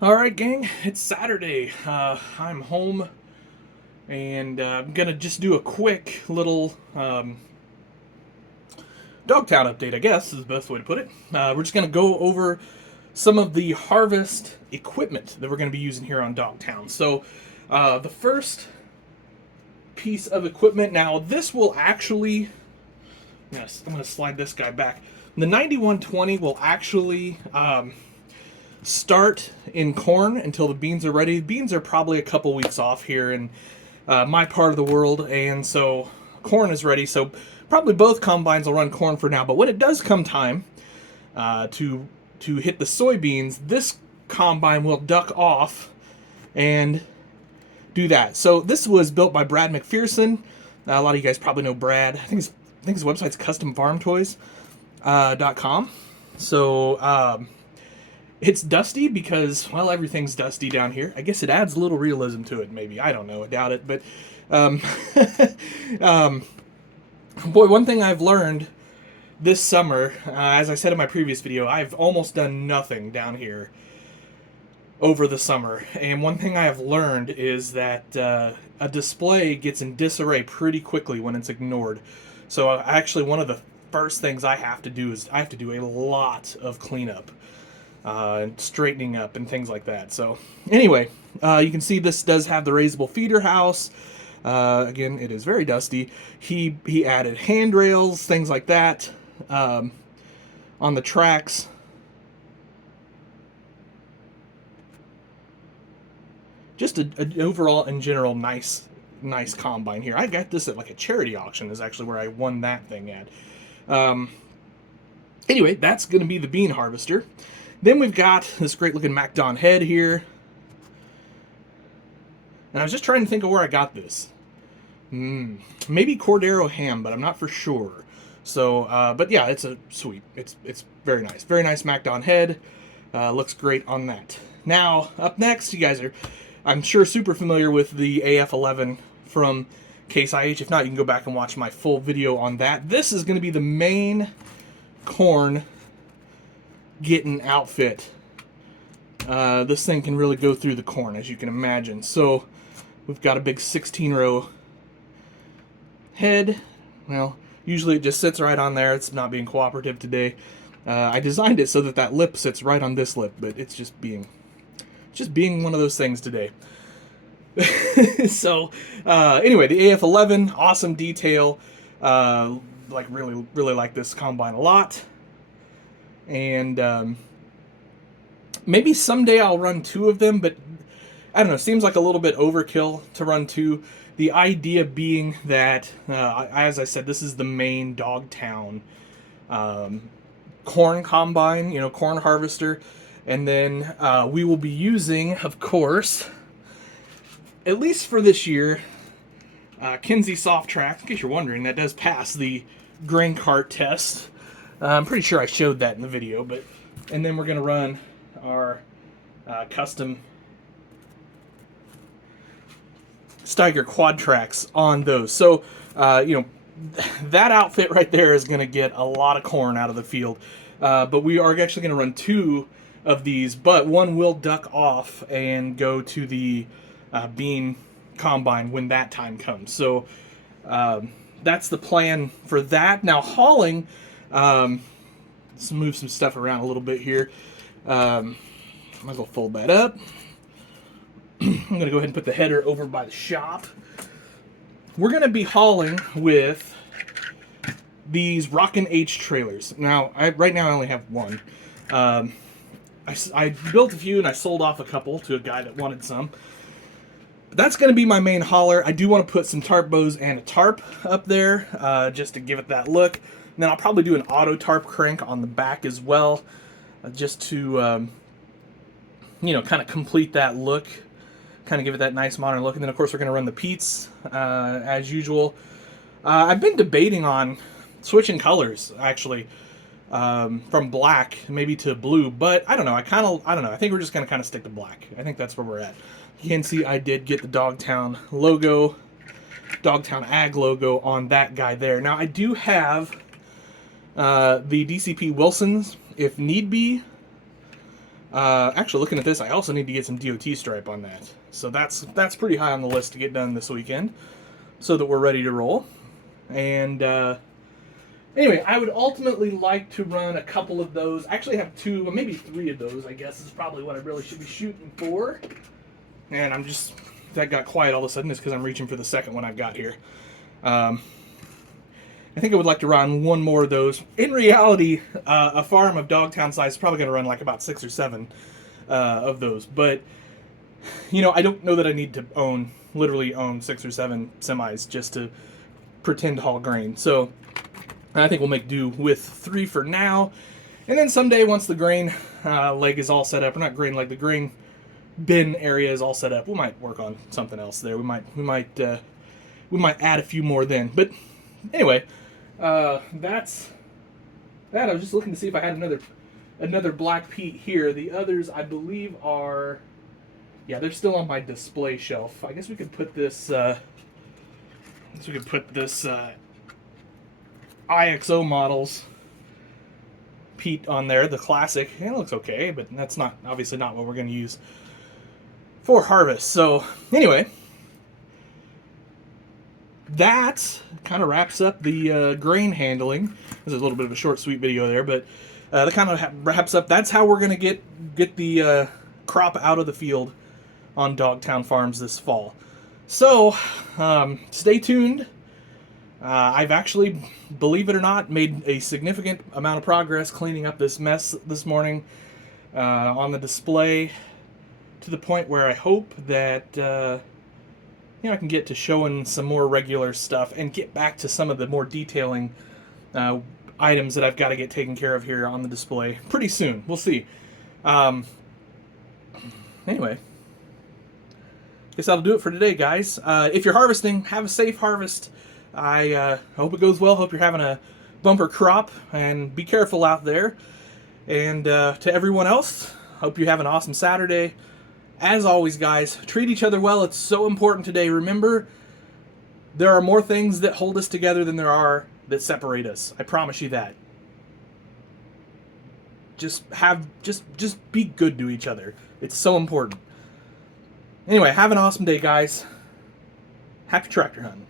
All right, gang, it's Saturday. I'm home, and I'm gonna just do a quick little Dogtown update, I guess is the best way to put it. We're just gonna go over some of the harvest equipment that we're gonna be using here on Dogtown. So, the first piece of equipment. Now, this will actually. Yes, I'm gonna slide this guy back. The 9120 will actually start in corn until the beans are ready. Beans are probably a couple weeks off here in my part of the world, and so corn is ready. So probably both combines will run corn for now. But when it does come time to hit the soybeans, this combine will duck off and do that. So this was built by Brad McPherson. A lot of you guys probably know Brad. I think his website's customfarmtoys.com. So it's dusty because, well, everything's dusty down here. I guess it adds a little realism to it, maybe. I don't know. I doubt it. But, um, boy, one thing I've learned this summer, as I said in my previous video, I've almost done nothing down here over the summer. And one thing I have learned is that a display gets in disarray pretty quickly when it's ignored. So actually, one of the first things I have to do is I have to do a lot of cleanup. And straightening up and things like that. So anyway, you can see this does have the raisable feeder house. Again, it is very dusty. He added handrails, things like that, on the tracks. Just an overall, in general, nice combine here. I got this at like a charity auction. Is actually where I won that thing at. Anyway, that's going to be the bean harvester. Then we've got this great looking MacDon head here. And I was just trying to think of where I got this. Maybe Cordero ham, but I'm not for sure. So, but yeah, it's a sweet. It's very nice. Very nice MacDon head. Looks great on that. Now, up next, you guys are, I'm sure, super familiar with the AF11 from Case IH. If not, you can go back and watch my full video on that. This is going to be the main corn getting outfit. This thing can really go through the corn, as you can imagine. So we've got a big 16-row head. Well, usually it just sits right on there. It's not being cooperative today. I designed it so that that lip sits right on this lip, but it's just being one of those things today. So anyway, the AF11, awesome detail. Like really like this combine a lot. And maybe someday I'll run two of them, but I don't know, seems like a little bit overkill to run two. The idea being that, as I said, this is the main Dogtown corn combine, corn harvester. And then we will be using, of course, at least for this year, Kinze Softrac. In case you're wondering, that does pass the grain cart test. I'm pretty sure I showed that in the video, and then we're going to run our custom Steiger quad tracks on those. So, that outfit right there is going to get a lot of corn out of the field. But we are actually going to run two of these, but one will duck off and go to the bean combine when that time comes. So that's the plan for that. Now, hauling, let's move some stuff around a little bit here. Might as well fold that up. I'm going to go ahead and put the header over by the shop. We're going to be hauling with these Rockin' H trailers. Now, right now I only have one. I built a few and I sold off a couple to a guy that wanted some. But that's going to be my main hauler. I do want to put some tarp bows and a tarp up there just to give it that look. And then I'll probably do an auto tarp crank on the back as well, just to, kind of complete that look, kind of give it that nice modern look. And then, of course, we're going to run the Peets as usual. I've been debating on switching colors, actually, from black maybe to blue, but I don't know. I don't know. I think we're just going to kind of stick to black. I think that's where we're at. You can see I did get the Dogtown logo, Dogtown Ag logo on that guy there. Now, I do have the DCP Wilsons, if need be, Actually, looking at this, I also need to get some DOT stripe on that. So that's pretty high on the list to get done this weekend, so that we're ready to roll. And anyway, I would ultimately like to run a couple of those. I actually have 2, or maybe 3 of those, I guess, is probably what I really should be shooting for. And that got quiet all of a sudden. It's because I'm reaching for the second one I've got here. I think I would like to run one more of those. In reality, a farm of Dogtown size is probably going to run like about 6 or 7 of those. But, I don't know that I need to literally own 6 or 7 semis just to pretend to haul grain. So I think we'll make do with 3 for now. And then someday, once the grain leg is all set up, or not grain leg, the grain bin area is all set up, we might work on something else there. We might add a few more then. But anyway, that's that. I was just looking to see if I had another Black Pete here. The others, I believe, are, yeah, they're still on my display shelf. I guess we could put this IXO models Pete on there, the classic. And it looks okay, but that's obviously not what we're going to use for harvest. So anyway, that kind of wraps up the grain handling. This is a little bit of a short, sweet video there, but that kind of wraps up. That's how we're going to get the crop out of the field on Dogtown Farms this fall. So stay tuned. I've actually, believe it or not, made a significant amount of progress cleaning up this mess this morning on the display, to the point where I hope that I can get to showing some more regular stuff and get back to some of the more detailing items that I've got to get taken care of here on the display pretty soon. We'll see. Anyway, guess that'll do it for today, guys. If you're harvesting, have a safe harvest. I hope it goes well. Hope you're having a bumper crop, and be careful out there. And to everyone else, hope you have an awesome Saturday. As always, guys, treat each other well. It's so important today. Remember, there are more things that hold us together than there are that separate us. I promise you that. Just be good to each other. It's so important. Anyway, have an awesome day, guys. Happy tractor hunting.